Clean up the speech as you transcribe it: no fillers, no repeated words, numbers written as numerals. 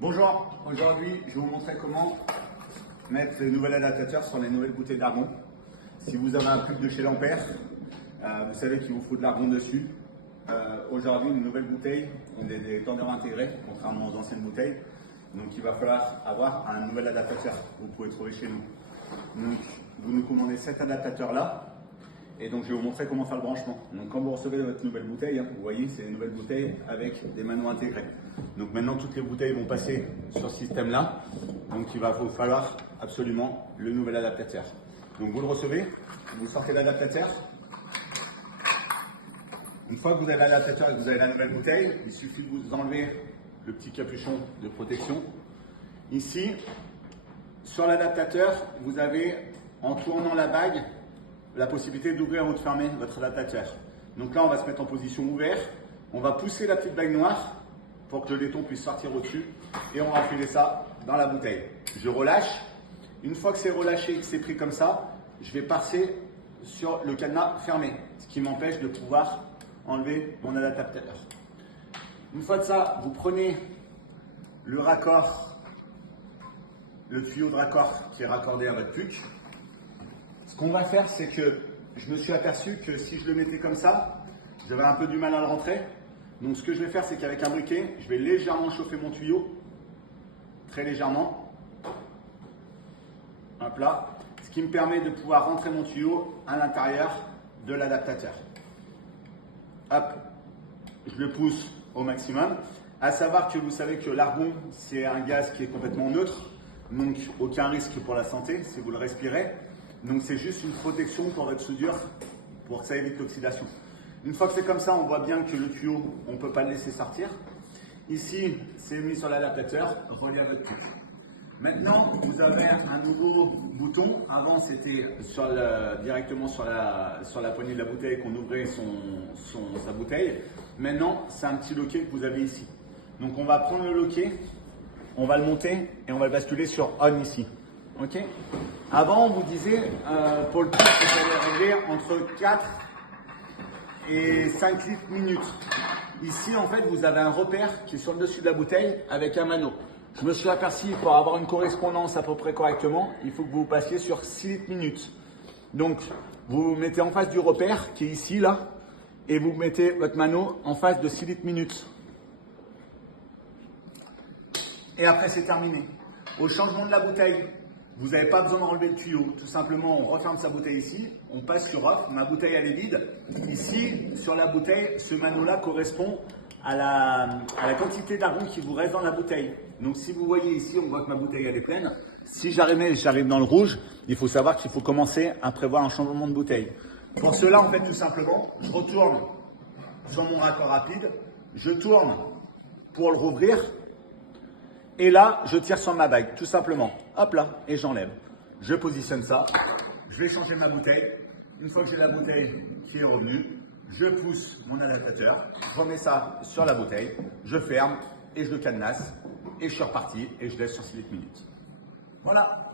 Bonjour, aujourd'hui je vais vous montrer comment mettre les nouveaux adaptateurs sur les nouvelles bouteilles d'argon. Si vous avez un pub de chez Lampert, vous savez qu'il vous faut de l'argon dessus. Aujourd'hui une nouvelle bouteille, on a des tendeurs intégrés, contrairement aux anciennes bouteilles. Donc il va falloir avoir un nouvel adaptateur que vous pouvez trouver chez nous. Donc vous nous commandez cet adaptateur là. Et donc je vais vous montrer comment faire le branchement. Donc quand vous recevez votre nouvelle bouteille, vous voyez c'est une nouvelle bouteille avec des manos intégrés. Donc maintenant toutes les bouteilles vont passer sur ce système là. Donc il va vous falloir absolument le nouvel adaptateur. Donc vous le recevez, vous sortez l'adaptateur. Une fois que vous avez l'adaptateur et que vous avez la nouvelle bouteille, il suffit de vous enlever le petit capuchon de protection. Ici, sur l'adaptateur, vous avez en tournant la bague la possibilité d'ouvrir ou de fermer votre adaptateur. Donc là, on va se mettre en position ouverte. On va pousser la petite bague noire pour que le laiton puisse sortir au-dessus et on va enfiler ça dans la bouteille. Je relâche. Une fois que c'est relâché, que c'est pris comme ça, je vais passer sur le cadenas fermé, ce qui m'empêche de pouvoir enlever mon adaptateur. Une fois de ça, vous prenez le raccord, le tuyau de raccord qui est raccordé à votre puck. Ce qu'on va faire, c'est que je me suis aperçu que si je le mettais comme ça, j'avais un peu du mal à le rentrer. Donc ce que je vais faire, c'est qu'avec un briquet, je vais légèrement chauffer mon tuyau, très légèrement. Hop là. Ce qui me permet de pouvoir rentrer mon tuyau à l'intérieur de l'adaptateur. Hop, je le pousse au maximum. À savoir que vous savez que l'argon, c'est un gaz qui est complètement neutre, donc aucun risque pour la santé si vous le respirez. Donc c'est juste une protection pour votre soudure, pour que ça évite l'oxydation. Une fois que c'est comme ça, on voit bien que le tuyau, on ne peut pas le laisser sortir. Ici, c'est mis sur l'adaptateur, relié à votre puck. Maintenant, vous avez un nouveau bouton. Avant, c'était directement sur la poignée de la bouteille qu'on ouvrait sa bouteille. Maintenant, c'est un petit loquet que vous avez ici. Donc on va prendre le loquet, on va le monter et on va le basculer sur on ici. Ok. Avant, on vous disait pour le puck, vous allez régler entre 4 et 5 litres minutes. Ici, en fait, vous avez un repère qui est sur le dessus de la bouteille avec un mano. Je me suis aperçu, pour avoir une correspondance à peu près correctement, il faut que vous passiez sur 6 litres minutes. Donc, vous vous mettez en face du repère qui est ici, là, et vous mettez votre mano en face de 6 litres minutes. Et après, c'est terminé. Au changement de la bouteille, vous n'avez pas besoin d'enlever le tuyau. Tout simplement, on referme sa bouteille ici, on passe sur off. Ma bouteille, elle est vide. Ici, sur la bouteille, ce mano-là correspond à la quantité d'argon qui vous reste dans la bouteille. Donc, si vous voyez ici, on voit que ma bouteille, elle est pleine. Si j'arrive dans le rouge, il faut savoir qu'il faut commencer à prévoir un changement de bouteille. Pour cela, en fait, tout simplement, je retourne sur mon raccord rapide. Je tourne pour le rouvrir. Et là, je tire sur ma bague, tout simplement. Hop là, et j'enlève. Je positionne ça. Je vais changer ma bouteille. Une fois que j'ai la bouteille qui est revenue, je pousse mon adaptateur, je remets ça sur la bouteille, je ferme et je le cadenasse. Et je suis reparti et je laisse sur 6 minutes. Voilà.